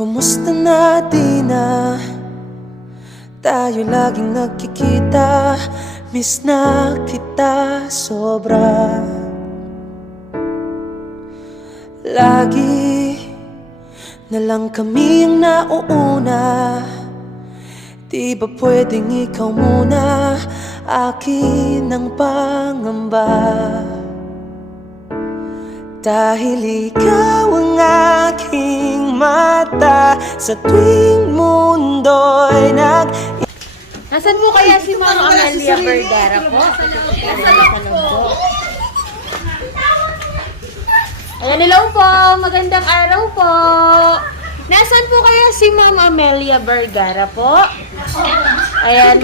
Kumusta na di na tayo laging nagkikita? Miss na kita sobra. Lagi na lang kami ang nauuna. Di ba pwedeng ikaw muna? Akin ang pangamba. Dahil ikaw ang aking mata sa tuwing mundo'y Nasaan po kaya si Ma'am Amelia Vergara po? Nasaan po? Ayan, hello po! Magandang araw po! Nasaan po kaya si Ma'am Amelia Vergara po? Ayan.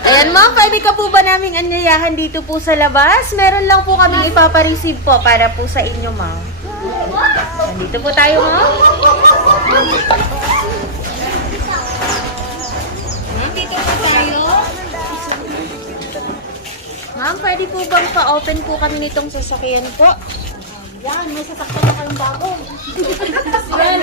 Ayan, Ma'am, pwede ka po ba naming anyayahan dito po sa labas? Meron lang po kaming ipapareceive po para po sa inyo, Ma'am. Dito po tayo, Ma'am. Ma'am, dito po tayo. Ma'am, pwede po bang pa-open po kami nitong sasakyan po? Yan, may sasakyan na kayong bago. Yan.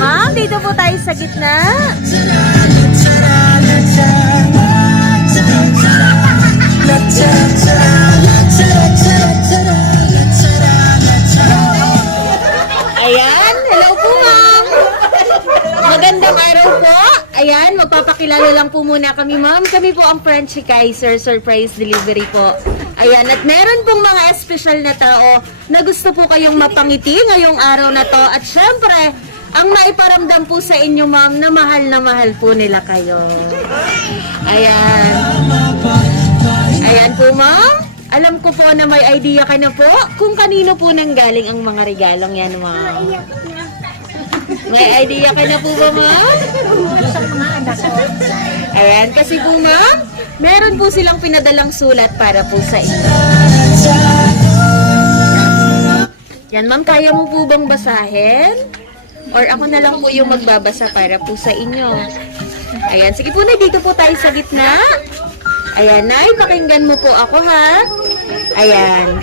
Ma'am, dito po tayo sa gitna. Ayan, hello po ma'am. Magandang araw po. Ayan, magpapakilala lang po muna kami ma'am. Kami po ang Frenchy Kaiser Surprise Delivery po. Ayan, at meron pong mga espesyal na tao na gusto po kayong mapangiti ngayong araw na to. At syempre, ang maiparamdam po sa inyo ma'am na mahal po nila kayo. Ayan. Ayan po ma'am. Alam ko po na may idea ka na po kung kanino po nanggaling ang mga regalong yan ma'am. May idea ka na po ba ma'am? Ayan, kasi po ma'am, meron po silang pinadalang sulat para po sa inyo. Yan ma'am, kaya mo po bang basahin? Or ako na lang po yung magbabasa para po sa inyo. Ayan, sige po na, dito po tayo sa gitna. Ayan, Nay, pakinggan mo po ako ha. Ayan.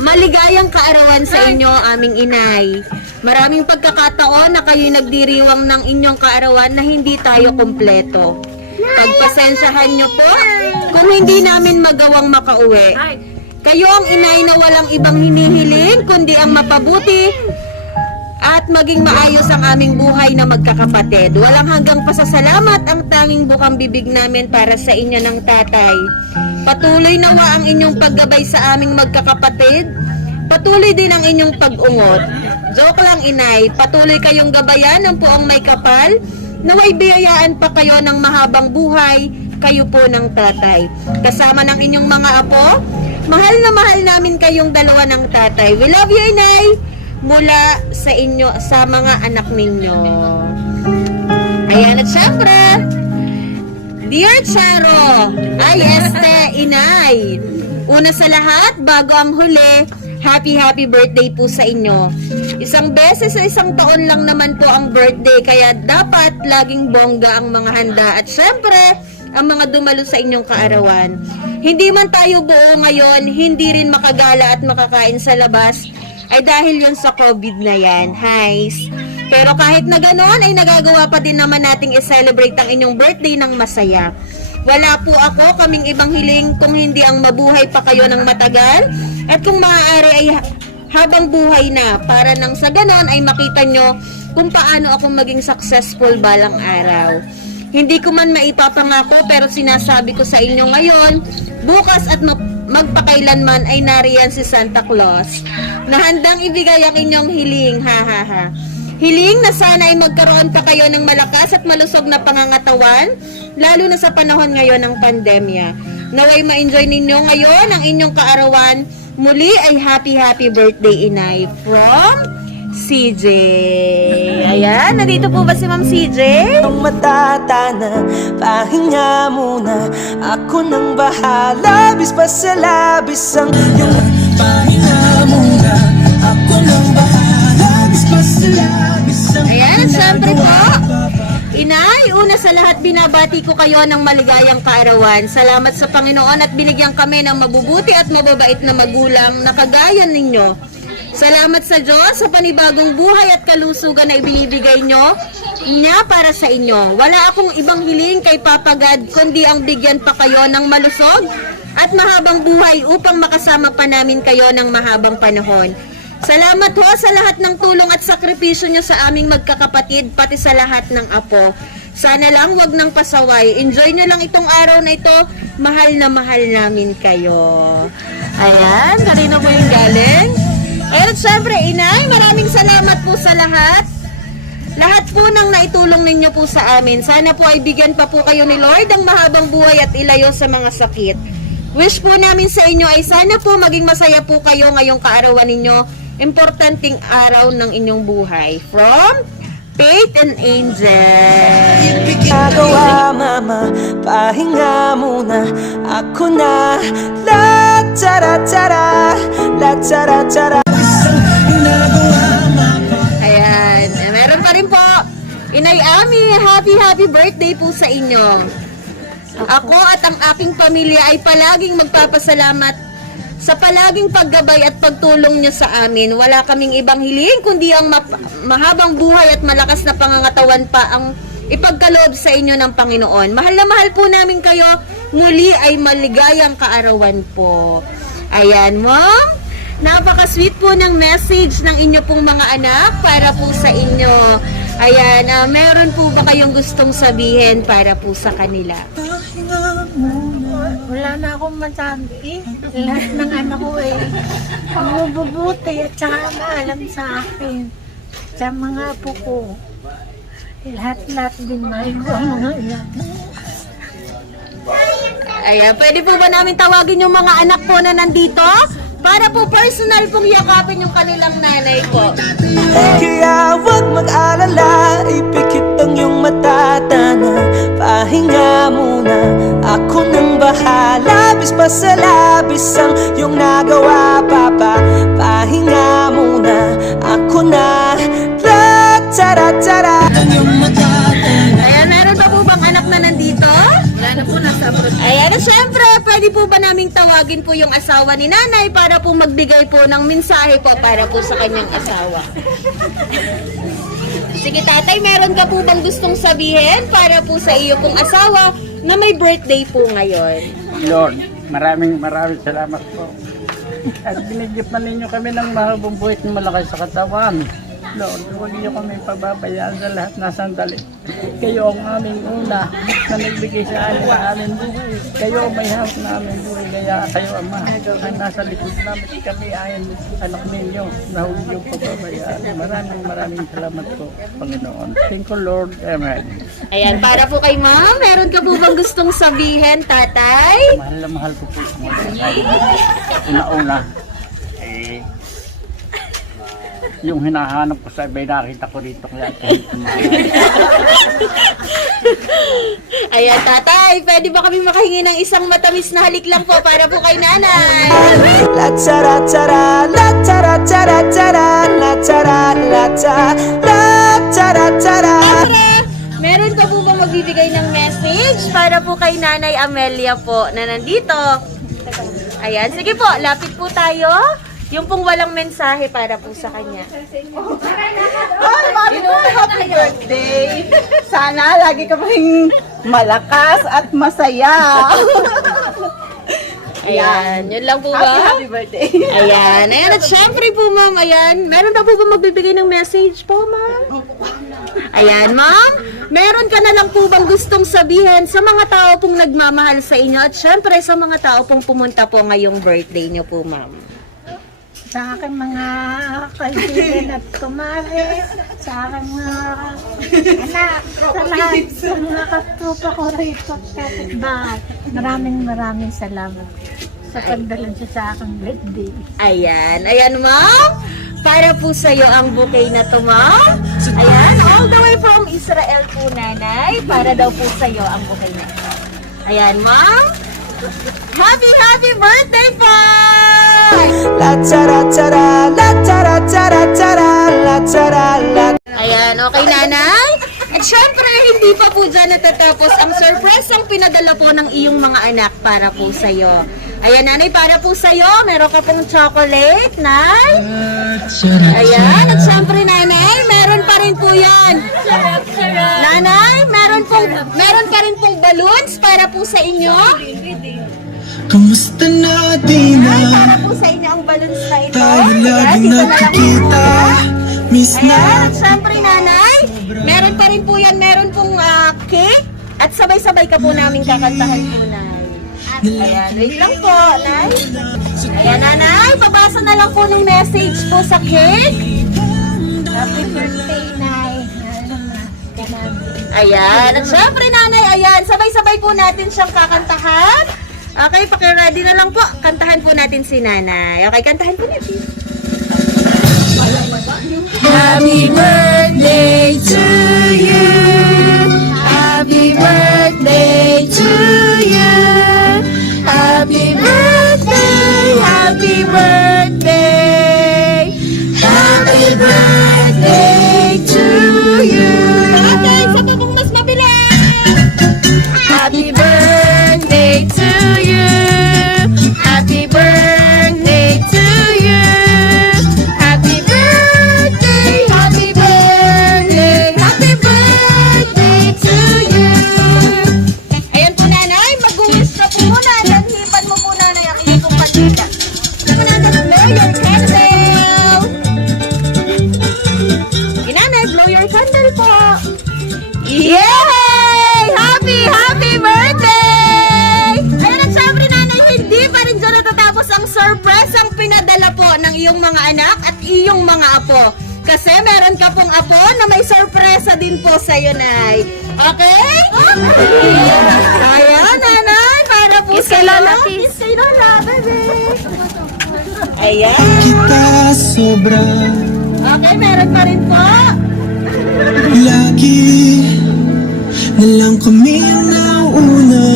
Maligayang kaarawan sa inyo, aming inay. Maraming pagkakataon na kayo'y nagdiriwang ng inyong kaarawan na hindi tayo kumpleto. Pagpasensyahan nyo po kung hindi namin magawang makauwi. Kayo ang inay na walang ibang hinihiling kundi ang mapabuti at maging maayos ang aming buhay na magkakapatid. Walang hanggang pasasalamat ang tanging bukang bibig namin para sa inyo ng tatay. Patuloy nawa ang inyong paggabay sa aming magkakapatid. Patuloy din ang inyong pag-ungot. Joke lang inay, patuloy kayong gabayan ng puong may kapal. Naway biyayaan pa kayo ng mahabang buhay, kayo po ng tatay. Kasama ng inyong mga apo, mahal na mahal namin kayong dalawa ng tatay. We love you inay! Mula sa inyo, sa mga anak ninyo. Ayan, at syempre, Dear Charo, ay inay. Una sa lahat, bago ang huli, happy birthday po sa inyo. Isang beses sa isang taon lang naman po ang birthday, kaya dapat laging bongga ang mga handa. At syempre, ang mga dumalo sa inyong kaarawan. Hindi man tayo buo ngayon, hindi rin makagala at makakain sa labas, ay dahil yun sa COVID na yan, guys. Pero kahit na gano'n, ay nagagawa pa din naman nating i-celebrate ang inyong birthday ng masaya. Wala po ako kaming ibang hiling kung hindi ang mabuhay pa kayo ng matagal, at kung maaari ay habang buhay na, para nang sa gano'n ay makita nyo kung paano akong maging successful balang araw. Hindi ko man maipapangako, pero sinasabi ko sa inyo ngayon, bukas at magpakailanman ay nariyan si Santa Claus na handang ibigay ang inyong hiling, Hiling na sana ay magkaroon pa kayo ng malakas at malusog na pangangatawan, lalo na sa panahon ngayon ng pandemya. Naway ma-enjoy ninyo ngayon ang inyong kaarawan. Muli ay happy birthday inay from CJ. Ayan, nandito po ba si Ma'am CJ? Ang matatana, pahinga muna. Ako nang bahala, bis pa sa labis ang iyong pahinga muna. Ako nang bahala, basta labis ang Ayan, at syempre po, Inay, una sa lahat binabati ko kayo ng maligayang kaarawan. Salamat sa Panginoon at binigyan kami ng mabubuti at mababait na magulang na kagaya ninyo. Salamat sa Diyos sa panibagong buhay at kalusugan na ibinibigay niya para sa inyo. Wala akong ibang hiling kay Papa God kundi ang bigyan pa kayo ng malusog at mahabang buhay upang makasama pa namin kayo ng mahabang panahon. Salamat ho sa lahat ng tulong at sakripisyo nyo sa aming magkakapatid, pati sa lahat ng apo. Sana lang wag nang pasaway. Enjoy nyo lang itong araw na ito. Mahal na mahal namin kayo. Ayan, kanino po yung galing? At syempre, Inay, maraming salamat po sa lahat. Lahat po ng naitulong ninyo po sa amin. Sana po ay bigyan pa po kayo ni Lord ng mahabang buhay at ilayo sa mga sakit. Wish po namin sa inyo ay sana po maging masaya po kayo ngayong kaarawan ninyo. Importanteng araw ng inyong buhay. From Faith and Angel. Nagawa mama, pahinga muna. Ako na, la tara tara, la tara tara. Ayan. Meron pa rin po. Inay Ami, happy birthday po sa inyo. Ako at ang aking pamilya ay palaging magpapasalamat sa palaging paggabay at pagtulong niyo sa amin. Wala kaming ibang hiling kundi ang mahabang buhay at malakas na pangangatawan pa ang ipagkaloob sa inyo ng Panginoon. Mahal na mahal po namin kayo. Muli ay maligayang kaarawan po. Ayan, Mom. Napaka-sweet po ng message ng inyo pong mga anak para po sa inyo. Ayan, meron po ba kayong gustong sabihin para po sa kanila? Wala na akong masabi. Lahat ng anak ko mabubuti at saka maalam sa akin. Sa mga apo ko. Lahat din mahal ko ang mga ilan. Ayan, pwede po ba namin tawagin yung mga anak po na nandito? Para po personal pong yakapin yung kanilang nanay po. Kaya wag mag-alala, ipikit ang iyong mata, tana, pahinga muna. Ako nang bahala, bis pa sa labis ang iyong nagawa, papa. Pahinga muna, ako na, la tara tara. Ayan, meron pa po bang anak na nandito? Wala na po, nasa abroad. Ayan, at syempre, pwede po ba naming tawagin po yung asawa ni nanay para po magbigay po ng mensahe po para po sa kanyang asawa. Sige tatay, meron ka po bang gustong sabihin para po sa iyo pong asawa na may birthday po ngayon? Lord, maraming salamat po. At binigyan pa ninyo kami ng mahabang buhay at malakas sa katawan. Lord, huwag niyo kami pababayaan sa lahat na sandali. Kayo ang aming una na nagbigay sa amin ng aming buhay. Kayo ang may hawak na aming buhay. Kaya kayo Ama, ang nasa likod namin. Kami ay anak ninyo na huwag niyo pababayaan. Maraming salamat po, Panginoon. Thank you, Lord. Amen. Ayan, para po kay ma'am, meron ka po bang gustong sabihin, tatay? Mahal na mahal ko po mga sasabi. Una-una, yung hinahanap ko sa iba, nakita ko rito kaya Ayan, tatay, pwede ba kami makahingi ng isang matamis na halik lang po para po kay nanay? La tara tara, la tara tara tara, la tara la tara, la tara tara. Siyempre, meron ka po ba magbibigay ng message para po kay Nanay Amelia po na nandito? Ayan, sige po, lapit po tayo. Yung pong walang mensahe para po sa kanya. Happy birthday! Sana lagi ka pang malakas at masaya. Ayan, yun lang po ba? Happy birthday! Ayan, at syempre po ma'am, ayan, meron na po ba magbibigay ng message po ma'am? Ayan ma'am, meron ka na lang po bang gustong sabihin sa mga tao pong nagmamahal sa inyo at syempre sa mga tao pong pumunta po ngayong birthday niyo po ma'am? Sa aking mga kaibigan at kumare, sa aking mga anak, sa lahat, sa mga katupa ko rito at kapitbahay. Maraming salamat sa pagdala niyo sa aking birthday. Ayan ma'am. Para po sa iyo ang bouquet na to, ma'am. Ayan, all the way from Israel po, nanay. Para daw po sa iyo ang bouquet na ito. Ayan, ma'am. Happy birthday po! La tara tara, la tara tara tara, la tara la. Ayan, okay nanay? At syempre, hindi pa po dyan natatapos ang surprise ang pinadala po ng iyong mga anak para po sa'yo. Ayan nanay, para po sa'yo, meron ka pong chocolate, nay. Ayan, at syempre nanay, meron pa rin po yan. Nanay, meron ka rin pong balloons para po sa inyo. Kamusta na di na? Para po sa inyo ang balloons na ito. Tayo Ayan, laging dito na lang po nakikita. muna. Miss Ayan, na. at syempre nanay, meron pa rin po yan, meron pong cake. At sabay-sabay ka po namin kakantahan po, nay. Ayan, wait lang po, nay. Ayan, nanay, pabasa na lang po ng message po sa cake. Happy birthday, Nay. Ayan, at syempre nanay, ayan, sabay-sabay po natin siyang kakantahan. Okay, paki-ready na lang po. Kantahan po natin si nanay. Okay, kantahan po natin. Happy birthday to you. Happy birthday to you. Happy birthday, happy birthday. Happy birthday to you. Okay, sa po pong mas mabilis. Happy birthday to you. Happy birthday to you. Happy birthday, happy birthday, happy birthday to you. Ayan po nanay, mag-wish na po muna. Hipan mo po nanay ang iyong pong pandita. Ito na blow your candle. Nanay, blow your candle po. Yay! Happy birthday! Ayun at syempre nanay, hindi pa rin dyan natatapos ang surprise ang pinadala po ng iyong mga anak at iyong mga apo. Kasi meron ka pong apo na may sorpresa din po sa'yo, nay. Okay? Ayan, nanay, para po kiss sa'yo. Kiss kay Lola, baby. Ayan. Kita sobra Okay, meron pa rin po. lagi na lang kami ang nauna.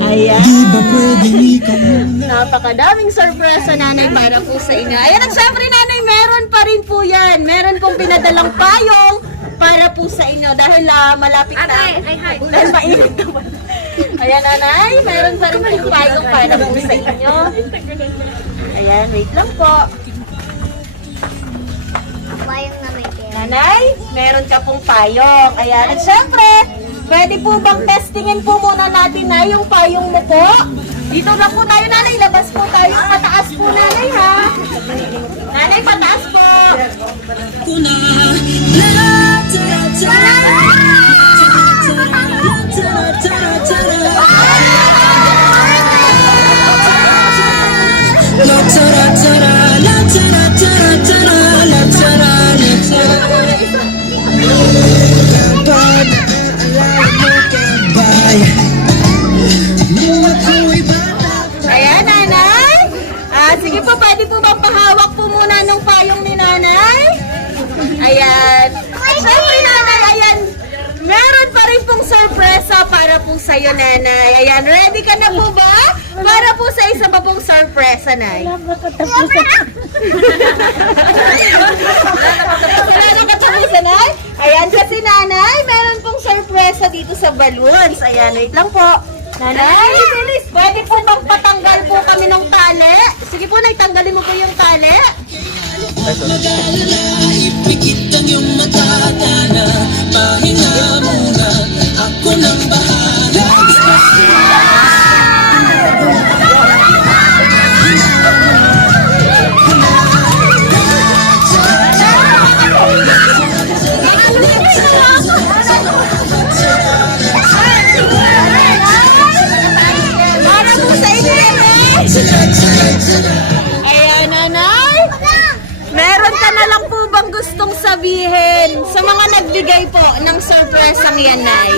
Ayan. Di ba pwedeng ikaw muna? Napakadaming sorpresa, nanay, para po sa inyo. Ayan, at syempre, nanay, meron pa rin po yan. Meron pong pinadalang payong para po sa inyo. Dahil malapit na. Dahil mainit naman. Ayan, nanay, meron pa rin pong payong para po sa inyo. Ayan, wait lang po. Nanay, meron ka pong payong. Ayan, at syempre, pwede po bang testingin po muna natin na yung payong mo po? Dito na po tayo, nanay. Labas po tayo. Pataas po, nanay, ha? Nanay, pataas po. Ayan, nanay. Sige po, pwede po bang pahawak po muna nung payong ni nanay? Ayan. At syempre, nanay, ayan. Meron pa rin pong sorpresa para po sa'yo, nanay. Ayan, ready ka na po ba? Para po sa isa pa pong sorpresa, nay. Wala na katapusan, nay. Ayan, kasi nanay, meron pong sorpresa dito sa balloons. Ayan, wait lang po. Nanay, pwede po bang patanggal po kami ng tali? Sige po, nay, tanggalin mo po yung tali. Ipikit ang iyong mata na pahinga muna. Ako nang bahala. Para po sa inyo yan, eh. Ayan, nanay. Meron ka na lang po bang gustong sabihin sa mga nagbigay po ng surprise ang yan, nay?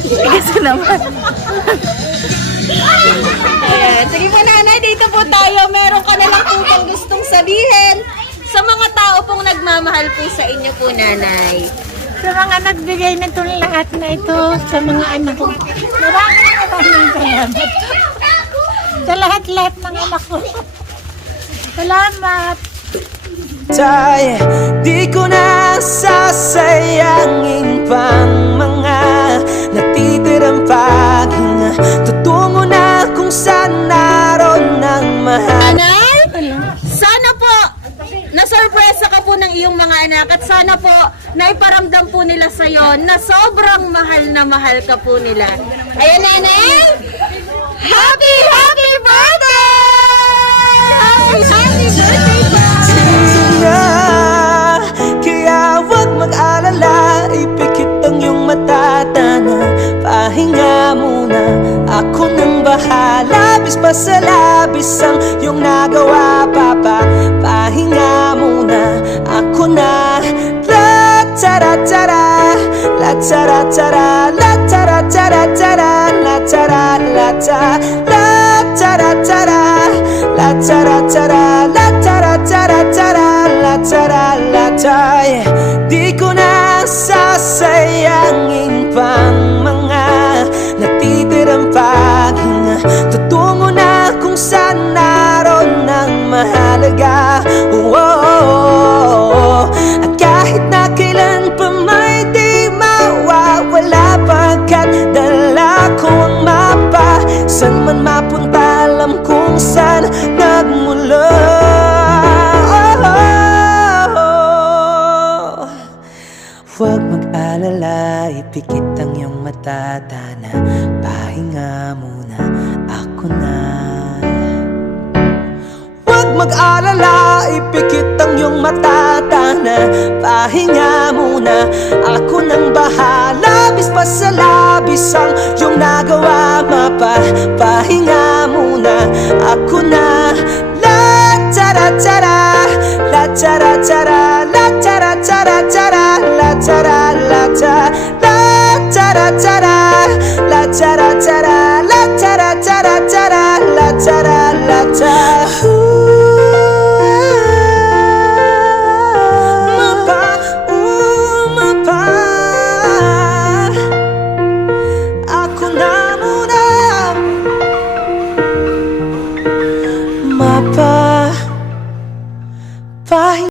Kasi naman. Ayan. Sige po, nanay, dito po tayo. Meron ka na lang po bang gustong sabihin sa mga tao pong nagmamahal po sa inyo po, nanay? sa mga nagbigay nitong lahat na ito, sa mga anak ko. Maraming salamat. Sa lahat-lahat ng anak ko. Salamat. Tay, di ko na sasayangin pang mga natitirang paghinga. Tutungo na kung saan naroon ng mahal. Nanay, sana po nasurpresa ka po ng iyong mga anak at sana po naiparamdam po nila sa'yo na sobrang mahal ka po nila. Ayan, nanay! Happy birthday! Happy birthday po! Kaya wag mag-alala, ipikit ang iyong mata, tana, pahinga muna. Ako nang bahala, bis pa sa labis ang iyong nagawa, papa. Pahinga muna, ako na. La tara tara, la tara tara, la tara tara tara, la tara la ta, la tara tara, la tara tara, la tara tara tara, la tara la ta. Di ko na sasayangin pang mga natitirang paghinga. Tutungo na kung saan naroon ng mahalaga. At kahit na kailan pa may di mawawala, pagkat dala ko ang mapa. San man mapunta, alam kung saan nagmula. Huwag mag-alala, ipikit ang iyong mata, tana, pahinga muna, ako na. Huwag mag-alala, ipikit ang iyong mata, tana, pahinga muna, ako nang bahala. Bis pa sa labis ang iyong nagawa, mapa, pahinga muna, ako na. La tara tara, la tara tara, la tara tara tara, la tara la ta, la tara tara, la tara tara, la tara tara tara, la tara la ta. Mapa, mapa, ako na muna. Mapa, pahinga.